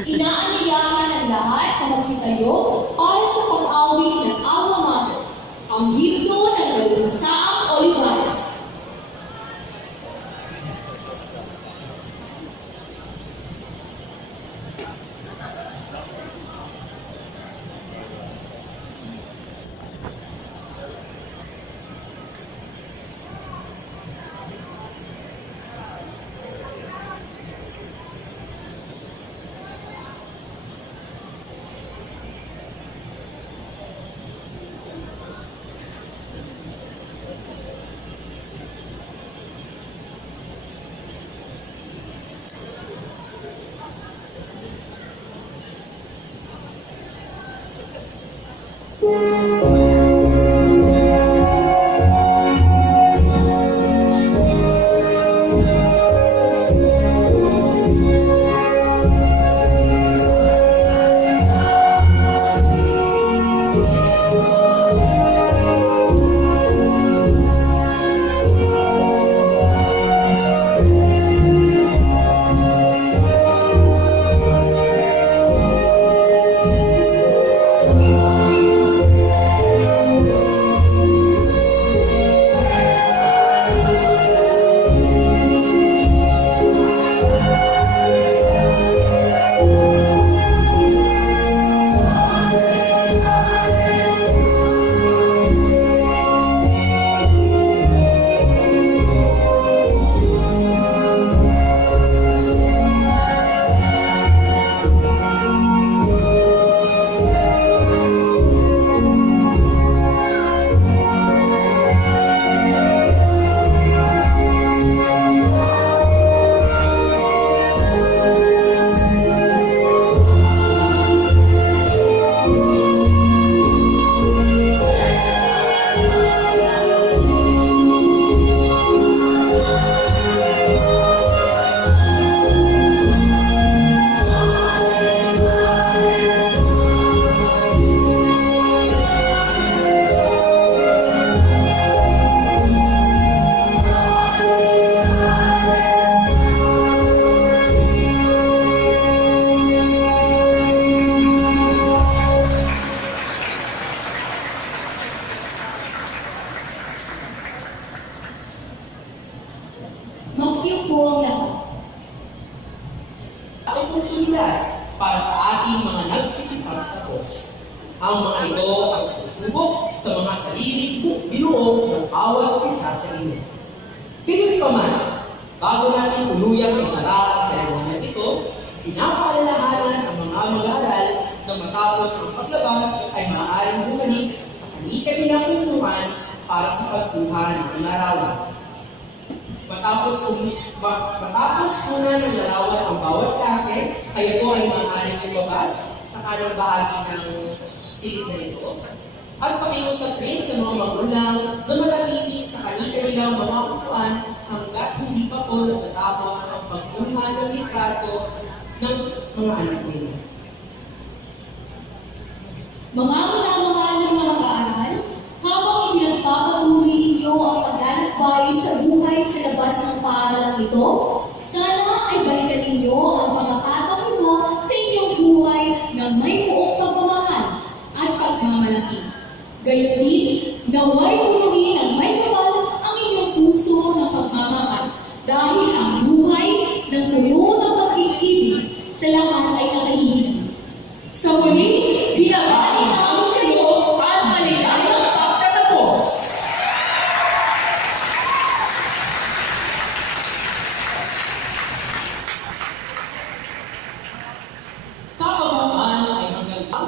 Inaanyayahan ang lahat na magsitayo para sa pag-awit ng Alma Mater, ang himno ng Balonsaang Olivares. Magsiupo ang lahat. Oportunidad para sa ating mga nagsisipag tapos. Ang mga ito ang susubok sa mga sariling binuo ng bawat isa sa inyo. Pilit pa man, bago natin tuluyang isara ang seremonyang ito, pinapaalalahanan ang mga mag-aaral na matapos ang paglabas ay maaaring bumalik sa kani-kanilang puntuhan para sa pagkuha ng larawan. Matapos muna ng larawan ang bawat klase, kayo po ay maaaring lumabas sa kanang bahagi ng silid na ito. At pakiusap rin sa mga magulang na manatili sa kani-kanilang mga upuan hanggat hindi pa po natatapos ang pagkuha ng litrato ng mga anak nila. Mga minamahal ng mga mag-aaral, habang ipinagpapatuloy ninyo ang paglalakbay sa buhay sa labas ng paaralang ito, sana ay balikan ninyo ang pagkakataon ito sa inyong buhay na may buong pagmamahal at pagmamalaki. Gayon din, naway punuin ng may kapal ang inyong puso ng pagmamahal dahil ang buhay ng puno ng pag-ibig sa lahat ay nakahihingi. Sa muli, binabati namin kayo at maligayang pagtatapos.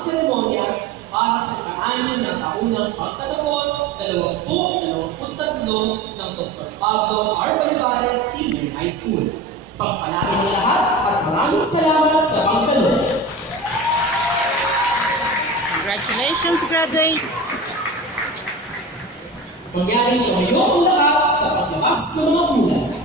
seremonya para sa ika-6 na taunang pagtatapos 2023 ng Dr. Pablo R. Bolivares Senior High School. Pagpalain ng lahat at maraming salamat sa pagtanong. Congratulations, graduates! Mangyaring tumayo ang lahat sa paglabas ng mga bulan.